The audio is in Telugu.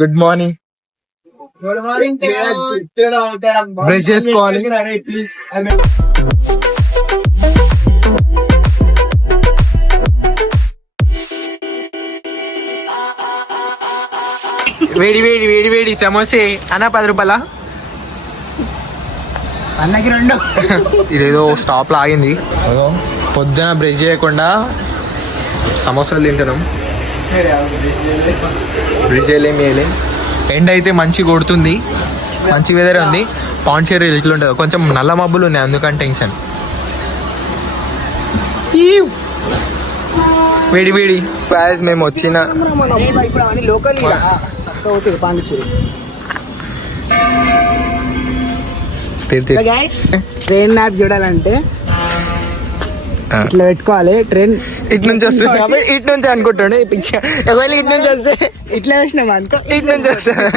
Good morning. బ్రష్ చేసుకోవాలి. వేడి వేడి వేడి వేడి సమోసే అన్న 10 రూపాయల అన్నకి 2. ఇదేదో స్టాప్ లాగింది. పొద్దున బ్రష్ చేయకుండా సమోసాలు తింటున్నాం. బ్రష్ చేయలేం. ఎండ్ అయితే మంచి కొడుతుంది, మంచి వెదర్ ఉంది. పాండిచేరి ఇట్లుంటుంది, కొంచెం నల్ల మబ్బులు ఉన్నాయి, అందుకని టెన్షన్. వేడి వేడి ప్రైజ్ మేము వచ్చిన ట్రైన్ మ్యాప్ చూడాలంటే ఇట్లా పెట్టుకోవాలి. ట్రైన్ ఇటు నుంచి వస్తుంది, ఇటు నుంచి అనుకుంటాడు. ఒకవేళ ఇటు నుంచి వస్తే ఇట్లా వేసినాం అనుకో, ఇటు నుంచి వస్తుంది.